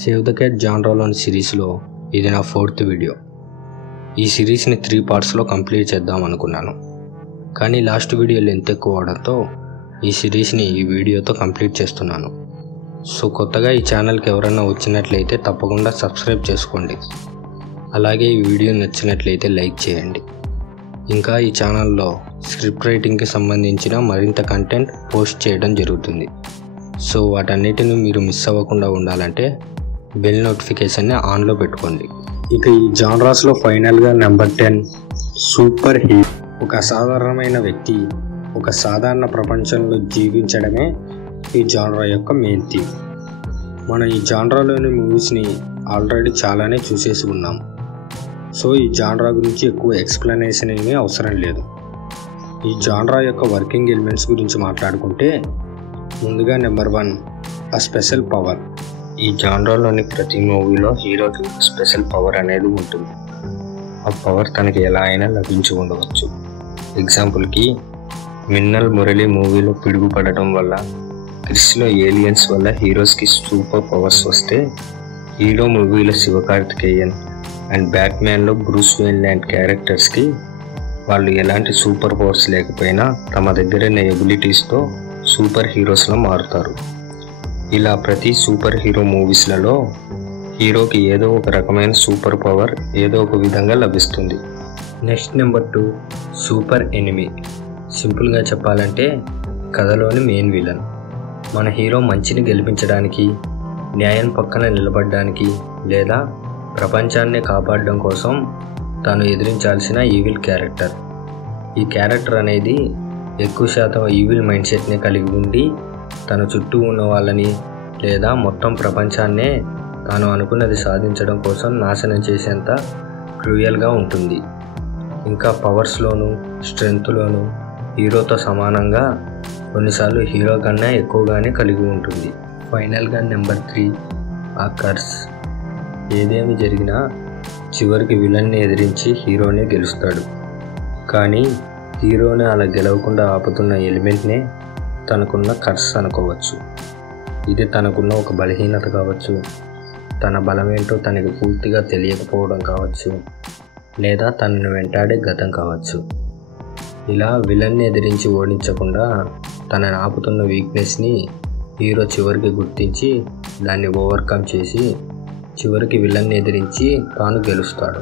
Save the cat జానరాలోని సిరీస్లో ఇది నా 4th వీడియో. ఈ సిరీస్ని 3 పార్ట్స్లో కంప్లీట్ చేద్దాం అనుకున్నాను, కానీ లాస్ట్ వీడియో లెంత్ ఎక్కువ అవడంతో ఈ సిరీస్ని ఈ వీడియోతో కంప్లీట్ చేస్తున్నాను. సో కొత్తగా ఈ ఛానల్కి ఎవరైనా వచ్చినట్లయితే తప్పకుండా సబ్స్క్రైబ్ చేసుకోండి. అలాగే ఈ వీడియో నచ్చినట్లయితే లైక్ చేయండి. ఇంకా ఈ ఛానల్లో స్క్రిప్ట్ రైటింగ్కి సంబంధించిన మరింత కంటెంట్ పోస్ట్ చేయడం జరుగుతుంది. సో వాటన్నిటిని మీరు మిస్ అవ్వకుండా ఉండాలంటే బెల్ నోటిఫికేషన్ని ఆన్లో పెట్టుకోండి. ఇక ఈ జానరాస్లో ఫైనల్గా నెంబర్ 10 సూపర్ హీరో. ఒక అసాధారణమైన వ్యక్తి ఒక సాధారణ ప్రపంచంలో జీవించడమే ఈ జానరా యొక్క మెయిన్ థీమ్. మనం ఈ జానరాలోని మూవీస్ని ఆల్రెడీ చాలానే చూసేసి ఉన్నాం. సో ఈ జానరా గురించి ఎక్కువ ఎక్స్ప్లెనేషన్ ఏమీ అవసరం లేదు. ఈ జానరా యొక్క వర్కింగ్ ఎలిమెంట్స్ గురించి మాట్లాడుకుంటే ముందుగా నెంబర్ 1 ఆ స్పెషల్ పవర్. ఈ జానరాలోని ప్రతి మూవీలో హీరోకి స్పెషల్ పవర్ అనేది ఉంటుంది. ఆ పవర్ తనకి ఎలా అయినా లభించి ఉండవచ్చు. ఎగ్జాంపుల్కి మిన్నల్ మురళి మూవీలో పిడుగుపడటం వల్ల, క్రిస్లో ఏలియన్స్ వల్ల హీరోస్కి సూపర్ పవర్స్ వస్తే, హీరో మూవీలో శివకార్తికేయన్ అండ్ బ్యాట్మ్యాన్లో బ్రూస్ వెయిన్ లాంటి క్యారెక్టర్స్కి వాళ్ళు ఎలాంటి సూపర్ పవర్స్ లేకపోయినా తమ దగ్గర ఉన్న ఎబిలిటీస్తో సూపర్ హీరోస్లో మారుతారు. ఇలా ప్రతి సూపర్ హీరో మూవీస్లలో హీరోకి ఏదో ఒక రకమైన సూపర్ పవర్ ఏదో ఒక విధంగా లభిస్తుంది. Next number 2 super enemy. సింపుల్గా చెప్పాలంటే కథలోని మెయిన్ విలన్. మన హీరో మంచిని గెలిపించడానికి, న్యాయం పక్కన నిలబడడానికి లేదా ప్రపంచాన్ని కాపాడడం కోసం తాను ఎదిరించాల్సిన ఈవిల్ క్యారెక్టర్. ఈ క్యారెక్టర్ అనేది ఎక్కువ శాతం ఈవిల్ మైండ్ సెట్ని కలిగి ఉండి తన చుట్టూ ఉన్న వాళ్ళని లేదా మొత్తం ప్రపంచాన్నే తాను అనుకున్నది సాధించడం కోసం నాశనం చేసేంత క్రూయల్గా ఉంటుంది. ఇంకా పవర్స్లోను స్ట్రెంగ్త్లోను హీరోతో సమానంగా, కొన్నిసార్లు హీరో కన్నా ఎక్కువగానే కలిగి ఉంటుంది. ఫైనల్గా నెంబర్ 3 ఆ కర్స్. ఏదేమి జరిగినా చివరికి విలన్ని ఎదిరించి హీరోనే గెలుస్తాడు. కానీ హీరోని అలా గెలవకుండా ఆపుతున్న ఎలిమెంట్నే తనకున్న కర్స్ అనుకోవచ్చు. ఇది తనకున్న ఒక బలహీనత కావచ్చు, తన బలమేంటో తనకి పూర్తిగా తెలియకపోవడం కావచ్చు, లేదా తనను వెంటాడే గతం కావచ్చు. ఇలా విలన్ని ఎదిరించి ఓడించకుండా తనని ఆపుతున్న వీక్నెస్ని హీరో చివరికి గుర్తించి దాన్ని ఓవర్కమ్ చేసి చివరికి విలన్ని ఎదిరించి తాను గెలుస్తాడు.